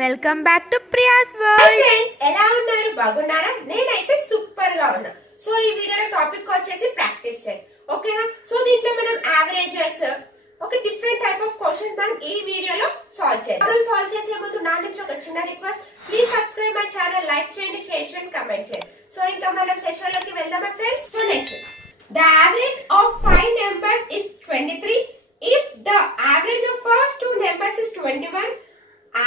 Welcome back to Priya's hi world. Friends, ఎలా ఉన్నారు? బాగున్నారా? నేనైతే సూపర్ గా ఉన్నా. సో ఈ వీడియోలో టాపిక్ వచ్చేసి ప్రాక్టీస్ సెట్. ఓకేనా? సో దీంట్లో మనం యావరేజెస్ ఒక డిఫరెంట్ టైప్ ఆఫ్ క్వశ్చన్ మనం ఈ వీడియోలో సాల్వ్ చేద్దాం. మనం సాల్వ్ చేసే ముందు నా నుంచి ఒక చిన్న request, please subscribe my channel, like చేయండి, షేర్ చేయండి, కమెంట్ చేయండి. సో ఇంకా మనం సెషన్ లోకి వెళ్దామా friends? So next, the average of 5 numbers is 23 if the average of first two numbers is 21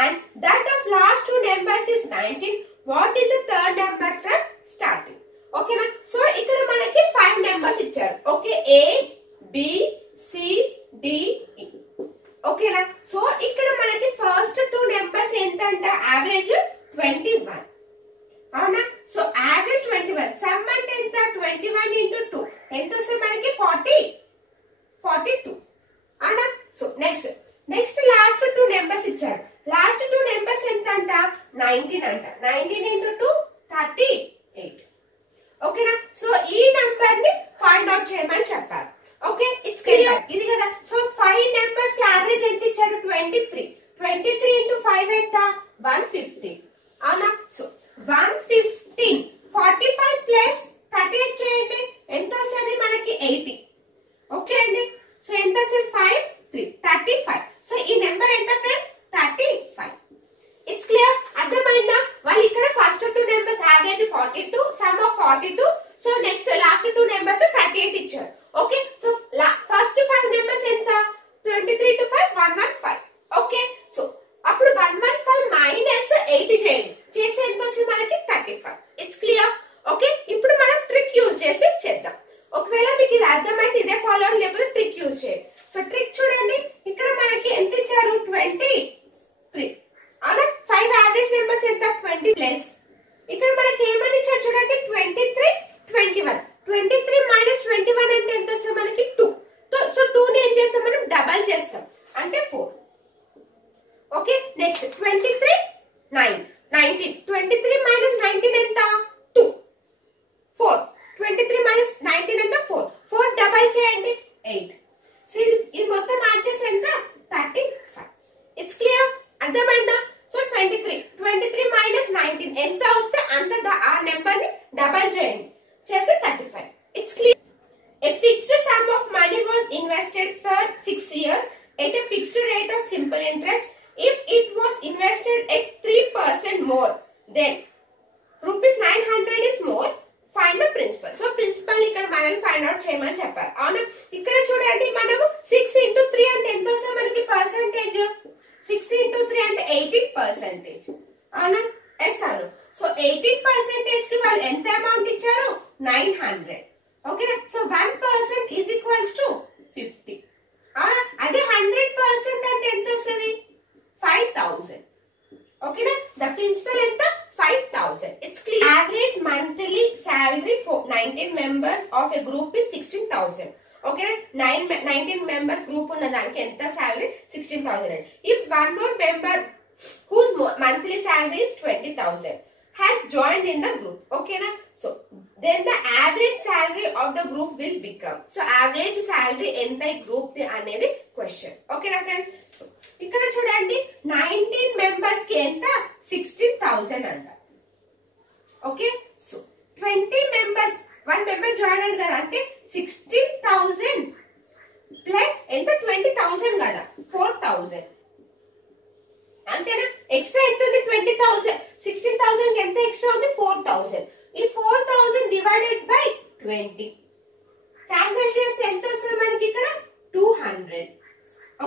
and that of last two numbers is 19. What is the third number from starting? Okay na? So ikkada manaki 5 numbers icharu. Okay, A, B, C, D, E. Okay na? So ikkada manaki first two numbers enta anta average 21. అవునా? So average 21. Some అంటే ఎంత? 21 into 2 ఎంత వస్తే మనకి 42. అవునా? So next last two numbers ఇచ్చాడు. Last two numbers ఎంత అంట? 19 అంట. 19 into 2 38. ఓకేనా? సో ఈ నంబర్ ని ఫైండ్ అవుట్ చేయమని చెప్పారు. ఓకే, ఇట్స్ క్లియర్ ఇది కదా. సో 5 నెంబర్స్ కి యావరేజ్ ఎంత ఇచ్చారు? 23. 23 into 5 ఎంత? 150. అవునా? సో 115 45 ప్లస్ 38 చేయండి, ఎంత వస్తుంది మనకి? 80. ఓకే అండి. సో ఎంత వస్తుంది? 5 3 35. సో ఈ నెంబర్ ఎంత ఫ్రెండ్స్? 35. It's clear. అర్థమైందా? వాళ్ళు ఇక్కడ first two numbers average 42, some of 42. So next last two numbers 38 ఇచ్చారు. ఓకే, సో ఫస్ట్ 5 నెంబర్స్ ఎంత? 23 to 5 115. ఓకే, సో అప్పుడు 115 మైనస్ 80 చేయండి, చేసి ఎంత వచ్చింది మనకి? 35. It's clear. ఓకే, ఇప్పుడు మనం ట్రిక్ యూజ్ చేసి చేద్దాం. ఒకవేళ మీకు ఇది అర్థమైతే ఇదే ఫాలో అవ్వండి, లేకపోతే ట్రిక్ యూజ్ చేయండి. సో ట్రిక్ చూడండి, ఇక్కడ మనకి ఎంత ఇచ్చారు? 23. అవునా? 5 యావరేజ్ నెంబర్స్ ఎంత? 20 ప్లస్ ఇక్కడ మనకి ఏమని ఇచ్చారు చూడండి? 23 21. 23 మైనస్ 21 అంటే ఎంత వస్తుంది మనకి? 2. సో 2 ని ఏం చేస్తాం మనం? డబల్ చేస్తాం, అంటే 4. Okay, next 23 9 19. 23 మైనస్ 19 ఎంత? 2 4. 23 మైనస్ 19 ఎంత? 4. 4 డబల్ చేయండి, 8. సో ఇది మొత్తం యాడ్ చేసి ఎంత? 35. It's clear. అర్థమైందా? సో 23 మైనస్ 19 ఎంత వస్తే అంత ఆ నెంబర్ ని డబల్ చేయండి, చేసి 35. It's clear. A fixed sum of money was invested for 6 years at a fixed rate of simple interest. If it was invested at 3% more, then rupees 900 is more. Find the principal. So principal ఇక్కడ మనం find out చేయమని చెప్పారు. అవునా? ఇక్కడ చూడండి, మనము 6 into 3 అంటే ఎంత వస్తుంది మనకి పర్సెంటేజ్? 6 into 3 అంటే 18%. అవునా? ఎస్ అను. సో 18% కి వాళ్ళు ఎంత అమౌంట్ ఇచ్చారు? 900. ఓకేనా? So 1% is equals to 50. అవునా? అదే 100% అంటే ఎంత వస్తుంది? 5000. ఓకేనా? ద ప్రిన్సిపల్ ఎంత? 5000. It's clear. Average monthly salary for 19 members of a group is 16,000. ఓకేనా? 19 మెంబర్స్ గ్రూప్ ఉన్న దానికి ఎంత salary? 16,000. If one more member whose monthly salary is 20,000 has joined in the group. ఓకేనా? So then the average salary of the group will become. So average salary ఎంత ఈ group అనేది question. ఓకేనా friends? So ఇక్కడ చూడండి, 19 members కి ఎంత? 16,000 అంట. Okay, so 20 members 1 member join అయ్యారు కదా, అంటే 16,000 ప్లస్ ఎంత? 20,000 కదా, 4,000. అంతేనా? ఎక్స్ట్రా ఎంత ఉంది? 20,000. 16,000 కి ఎంత ఎక్స్ట్రా ఉంది? 4,000. ఈ 4,000 డివైడెడ్ బై 20 క్యాన్సిల్ చేస్తే ఎంత వస్తుంది మనకి? ఇక్కడ 200.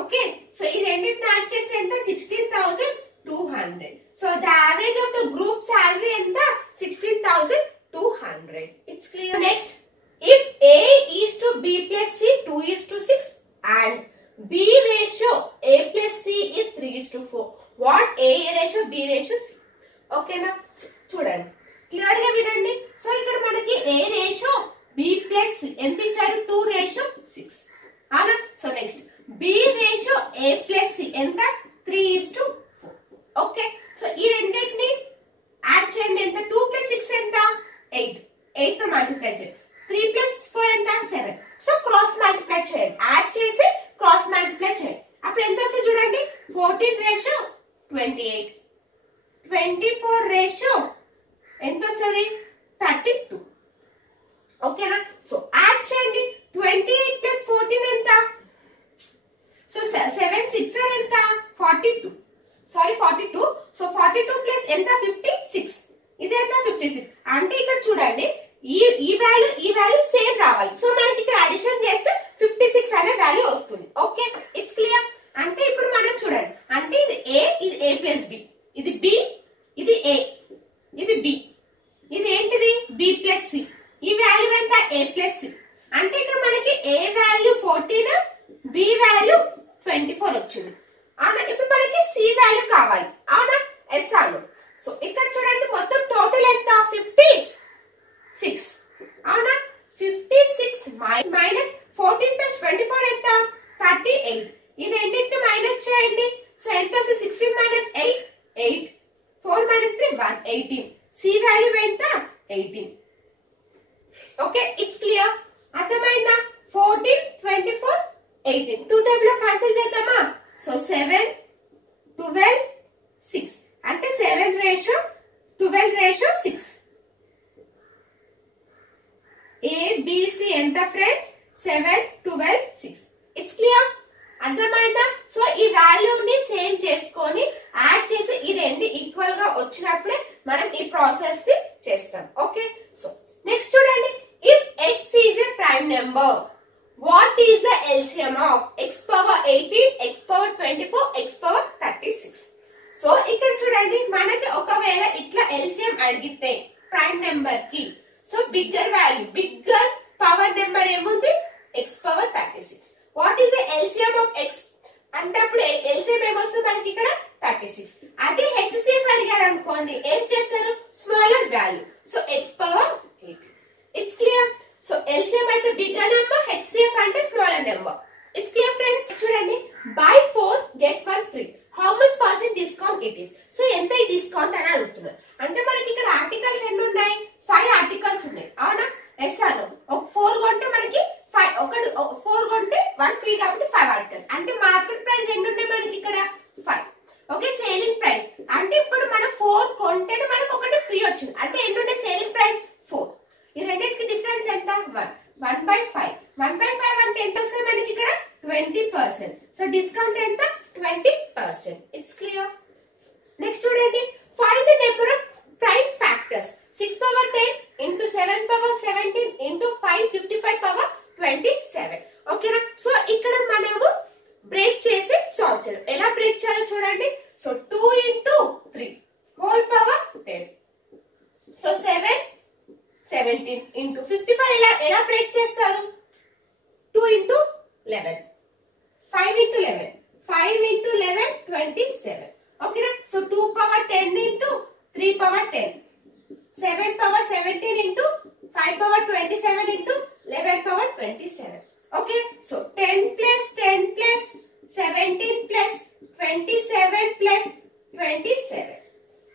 ఓకే, సో ఈ రెండింటిని యాడ్ చేస్తే ఎంత? 16,200. So the average of the group salary ఎంత? 16,200. It's clear. Next, if A is to B plus C 2 is to 6 and B ratio A plus C is 3 is to 4. What A ratio B ratio C? ఓకేనా? చూడండి, clear గా వినండి. So ఇక్కడ మనకి A ratio B plus C ఎంత ఇచ్చారు? 2 ratio 6. అవునా? So next, B ratio A plus C ఎంత? 3 is to 4. ఓకే, సో ఈ రెండింటిని యాడ్ చేయండి, ఎంత? 2 ప్లస్ 6 ఎంత? 8. 8 తో మల్టిప్లై చేయండి. 3 ప్లస్ 4 ఎంత? 7. సో క్రాస్ మల్టిప్లై చేయండి, యాడ్ చేసి క్రాస్ మల్టిప్లై చేయండి. అప్పుడు ఎంత వస్తుంది చూడండి? 14 రేషియో 28. 24 రేషియో ఎంత వస్తుంది 32. ఓకేనా? సో యాడ్ చేయండి. 28 ప్లస్ 14 ఎంత? సో 7 6 ఎంత? 42. సారీ 42. సో 42 ప్లస్ ఎంత? 56. ఇది ఎంత? 56. అంటే ఇక్కడ చూడండి ఈ వాల్యూ సేమ్ రావాలి. సో మనకి ఇక్కడ అడిషన్ చేస్తే 56 అనే వాల్యూ వస్తుంది. Okay, it's clear. అంటే ఇప్పుడు మనం చూడండి, అంటే ఇది A ప్లస్ బి, ఇది B, ఇది A, ఇది B, ఇది ఏంటిది? B plus C. ఈ వాల్యూ ఎంత? A plus C. అంటే ఇక్కడ మనకి A వాల్యూ 14, B వాల్యూ 24 వచ్చింది. అవునా? ఇప్పుడు మనకి C వాల్యూ కావాలి. అవునా? ఎస్ అను. సో ఇక్కడ చూడండి మొత్తం టోటల్ ఎంత? 56. అవునా? 56 మైనస్ 14 ప్లస్ 24 ఎంత? 38. ఈ రెండింటిని మైనస్ చేయండి. సో ఎంత వస్తుంది? 16 మైనస్ 8 8, 4 మైనస్ 3 1, 18. C వాల్యూ ఎంత? 18. Okay, it's clear. అర్థమైందా? 14 24 18. 2 టైప్ లో క్యాన్సిల్ చేద్దామా? సో 7 12 6 అంటే 7 రేషియో 12 రేషియో 6. ABC ఎంత ఫ్రెండ్స్? 7 12 6. It's clear. అర్థమైందా? సో ఈ వాల్యూని సేమ్ చేసుకొని యాడ్ చేసి ఈ రెండు ఈక్వల్ గా వచ్చినప్పుడే మనం ఈ ప్రాసెస్ ని చేస్తాం. ఓకే, సో నెక్స్ట్ చూడండి. If x is a prime number, what is the LCM of x power 18, x power 24, x power 36? So ఇక్కడ చూడండి మనకి ఒకవేళ ఇట్లా LCM అడిగితే ప్రైమ్ నెంబర్ కి, so bigger value bigger power number ఏముంది? x power 36. What is the LCM of x అంటే అప్పుడు LCM ఏమొస్తుంది మనకి ఇక్కడ? 36. అదే HCF అడిగారు అనుకోండి ఏం చేస్తారు? Smaller value. So x power 18. It's clear. So LCM అయితే బిగ్గర్ నెంబర్, HCF అంటే smaller number. It's clear friends. చూడండి, buy 4 get 1 free. How much percent discount it is? So ఎంత ఈ డిస్కౌంట్ అని అడుగుతున్నారు. అంటే మనకి ఇక్కడ ఆర్టికల్స్ ఎన్ని ఉన్నాయి? 5 ఆర్టికల్స్ ఉన్నాయి. అవునా? ఎస్ అను. ఒక 4 కొంటే మనకి 5, ఒకటి 4 కొంటే 1 ఫ్రీ కాబట్టి 5 ఆర్టికల్స్. అంటే మార్కెట్ ప్రైస్ ఎన్ని ఉన్నాయి మనకి ఇక్కడ? 5. ఓకే, సేలింగ్ ప్రైస్ అంటే ఇప్పుడు మనం 4 కొంటేనే మనకు ఒకటి ఫ్రీ వచ్చింది. అంటే ఎన్ని ఉన్నాయి? Selling price 4. ఈ రెండింటికి డిఫరెన్స్ ఎంత? 1. 1/5. 1/5 అంటే ఎంత వస్తుంది మనకి ఇక్కడ? 20%. సో డిస్కౌంట్ ఎంత? 20%. It's clear. నెక్స్ట్ చూడండి, find the number of prime factors. 6 power 10 into 7 power 17 into 5 55 power 27. ఓకేనా? సో ఇక్కడ మనము బ్రేక్ చేసి సాల్వ్ చేయాలి. ఎలా బ్రేక్ చేయాలో చూడండి. So 2 into 3 whole power 10. So 7 17 into 55 ఎలా బ్రేక్ చేస్తారు? 2 ఇంటూ 11 5 ఇంటూ 11 5 ఇంటూ 11 27. ఓకేనా? So 2 power 10 into 3 power 10 7 power 17 into 5 power 27 into 11 power 27. Okay, so 10 plus 10 plus 17 plus 27 plus 27.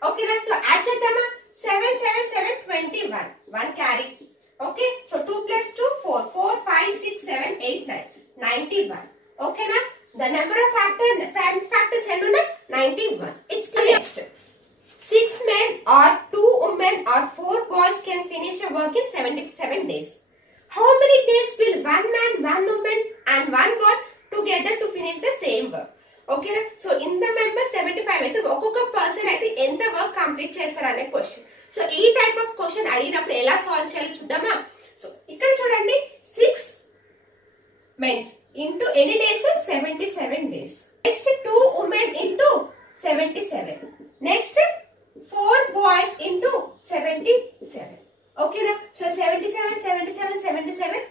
ఓకేనా? సో యాడ్ చేద్దామా? 7 7 7 21 1 క్యారీ. Okay, so 2 plus 2 4 4 5 6 7 8 9 91. ఓకేనా? The number of prime factors ఎన్ని ఉన్నాయి? 91. It's clear. Next, 6 men or 2 women or 4 boys can finish a work in 77 days. How many days will 1 man, 1 woman and 1 boy together to finish the same work? ఓకేనా? So in the member 75 అయితే ఒక్కొక్క person అయితే ఎంత work complete చేస్తారు అనే question. So ఈ type of question అడిగినప్పుడు ఎలా సాల్వ్ చేయాలో చూద్దామా? సో ఇక్కడ చూడండి, 6 మెన్స్ ఇంటూ ఎన్ని days? 77 days. Next 2 women into 77. Next 4 boys into 77. ఓకేనా? సో 77 77 77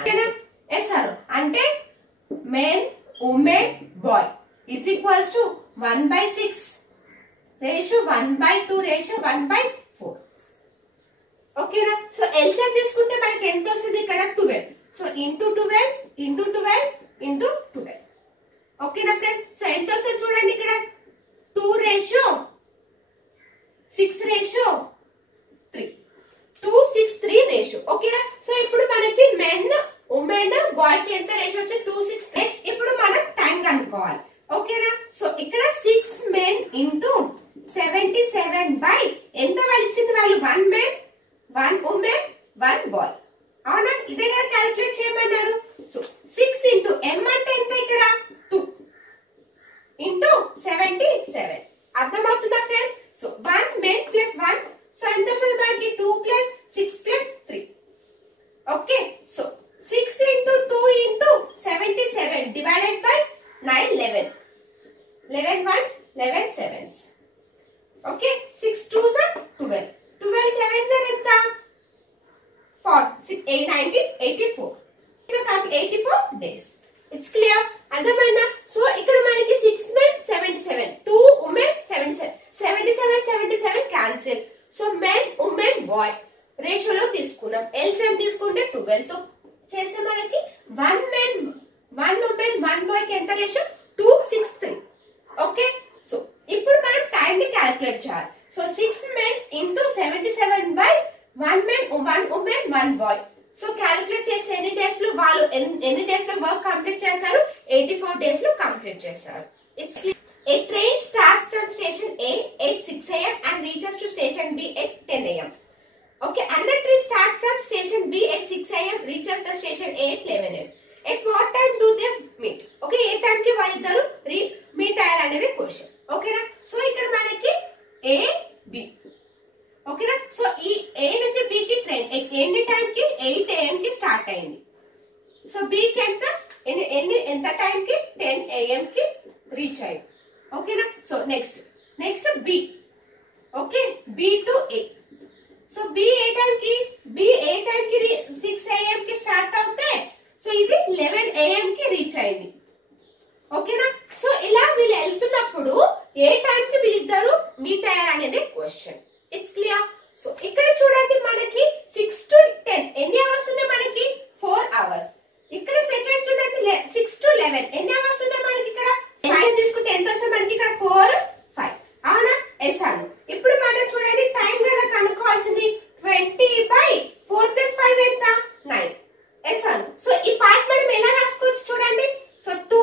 ఓకేనా? ఎస్ ఆర్ అంటే men women boy is equals to 1/6 ratio 1/2 ratio 1/4. ఓకేనా? సో LCM తీసుకుంటే మనకి ఎంత వస్తుంది ఇక్కడ? 12. So into 12 into 12 into 12. ఓకేనా ఫ్రెండ్? సో ఎంత వస్తుంది చూడండి ఇక్కడ? 2 రేషియో 6 రేషియో 3 2 6 3 రేషియో. ఓకేనా? సో ఇప్పుడు మనకి మెన్ ఉమెన్ బాయ్ కి ఎంత రేషియో వచ్చి 2 6. నెక్స్ట్ ఇప్పుడు మనం టైం కనుక్కోవాలి. ఓకేనా? సో ఇక్కడ 6 men ఇంటూ 77 77. అర్థమవుతుందా friends? So 1 men plus 1. So ఎంత వస్తుంది మనకి? 2 plus 6 plus 3. Okay, so 6 into 2 into 77 divided by 9, 11. 11 ones, 11 sevens. Okay, 6 2s are 12. 12 sevens are ఎంత? 90, 84. 84 days. It's clear? అర్థమైందా? సో ఇక్కడ మనకి 6 men 77, 2 women 77, 77 77 cancel. So men women boy రేషియోలో తీసుకున్నాం. LCM తీసుకుంటే 12 తో చేస్తే మనకి 1 men 1 woman 1 boy కి ఎంత రేషియో? 263. ఓకే, సో ఇప్పుడు మనం టైం ని క్యాలిక్యులేట్ చేయాలి. So 6 men into 77 by 1 man 1 woman 1 boy. So calculate చేస్తే ఎన్ని డేస్ లో వాళ్ళు ఎన్ని డేస్ లో వర్క్ కంప్లీట్ చేశారు? 84 డేస్ లో కంప్లీట్ చేశారు. It's A train starts from station A at 6 a.m. and reaches to station B at 10 a.m. Okay, another train starts from station B at 6 a.m. reaches the station A at 11 a.m. At what time do they meet? Okay, A time కి వాళ్ళిద్దరు meet అయ్యారు అనేది question. ఓకేనా? So ఇక్కడ మనకి A B. ఓకేనా? So ఈ A నుంచి B కి ట్రైన్ ఎన్ని టైం కి? 8 a.m. కి స్టార్ట్ అయింది. సో B కి ఎంత టైం కి? 10 a.m. కి రీచ్ అయింది. ఓకేనా? So next B. Okay, B to A. So B A time కి? 6 a.m. కి స్టార్ట్ అవుతే సో ఇది 11 a.m. కి రీచ్ అయింది. ఓకేనా? సో ఇలా వీళ్ళు వెళ్తున్నప్పుడు ఏ టైం కి వీళ్ళిద్దరు మీట్ అయ్యారు అనేది క్వశ్చన్. It's clear? సో ఇక్కడ చూడండి మనకి 6 to 10 ఎన్ని అవర్స్ ఉన్నాయి మనకి? 4 hours. ఇక్కడ సెకండ్ చూడండి 6 to 11 ఎన్ని అవర్స్ ఉన్నాయి మనకి? ఇక్కడ 5 తీసుకుంటే ఎంత వస్తుంది మనకి? ఇక్కడ 4 5. అవునా? ఎస్ అను. ఇప్పుడు మనం చూడండి టైం కదా కనుక్కోవాల్సింది. 20/4 + 5 ఎంత? 9. ఎస్ అను. సో ఈ పార్ట్ మనం ఎలా రాసుకోవచ్చు చూడండి. సో 2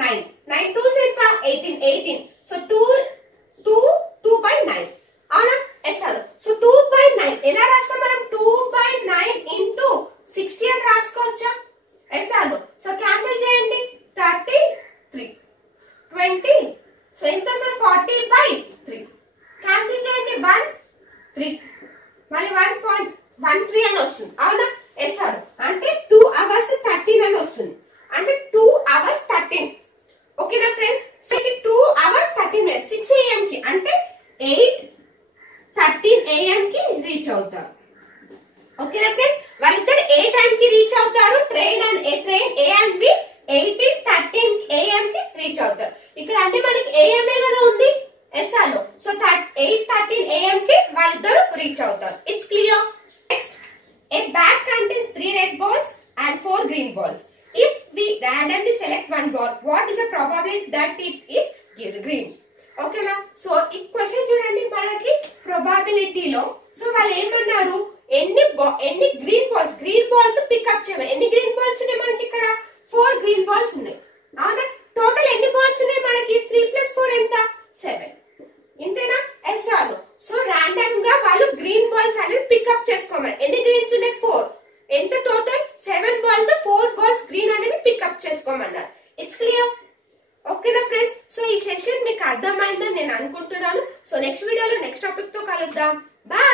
9 9 2s ఎంత? 18. సో 2/9. అవునా? ఎస్ అను. సో 2/9 ఎలా రాస్తాం మనం? 2/9 into 60 అని రాసుకోవచ్చా? ఎస్ అను. సో క్యాన్సిల్ చేయండి. 33 20. సో ఎంత సార్? 40/3. క్యాన్సిల్ చేయండి. 1 3 మళ్ళీ 1.13 అని వస్తుంది. అవునా? ఎస్ అను. అంటే 2 hours 13 అని వస్తుంది. అంటే 2 hours 13. ఓకేనా ఫ్రెండ్స్? సో ఇది 2 hours 13 minutes 6 a.m. కి అంటే 8:13 a.m. కి రీచ్ అవుతారు. ఓకేనా ఫ్రెండ్స్? వాళ్ళిద్దరు ఏ టైం కి రీచ్ అవుతారు? Train A and B 18:13 a.m. కి రీచ్ అవుతారు. ఇక్కడ అంటే మనకి AM కదా ఉంది. ఎస్ అను. So 8:13 a.m. కి వాళ్ళిద్దరు రీచ్ అవుతారు. It's clear? Next, a bag contains 3 red balls and 4 green balls. If we randomly select one ball, what is the probability that it is green? ఓకేనా? సో ఈ question చూడండి మనకి probabilityలో. So వాళ్ళు ఏమన్నారు? ఎన్ని గ్రీన్ బాల్స్ పికప్ చేయమని. ఎన్ని green balls ఉన్నాయి మనకి? ఇక్కడ 4 గ్రీన్ బాల్స్ ఉన్నాయి. అవునా? టోటల్ ఎన్ని బాల్స్ ఉన్నాయి మనకి? 3 + 4 ఎంత? 7. ఇంతేనా? ఎస్ అను. సో రాండమ్ గా వాళ్ళు గ్రీన్ బాల్స్ అనేది పికప్ చేసుకోమని. ఎన్ని గ్రీన్స్ ఉన్నాయి? 4. ఎంత టోటల్? 7 బాల్స్ 4 బాల్స్ గ్రీన్ అనేది పికప్ చేసుకోమన్నారు. It's clear? ఓకేనా ఫ్రెండ్స్? సో ఈ సెషన్ మీకు అర్థమైందని నేను అనుకుంటున్నాను. సో నెక్స్ట్ వీడియోలో నెక్స్ట్ టాపిక్ తో కలుద్దాం. బాయ్.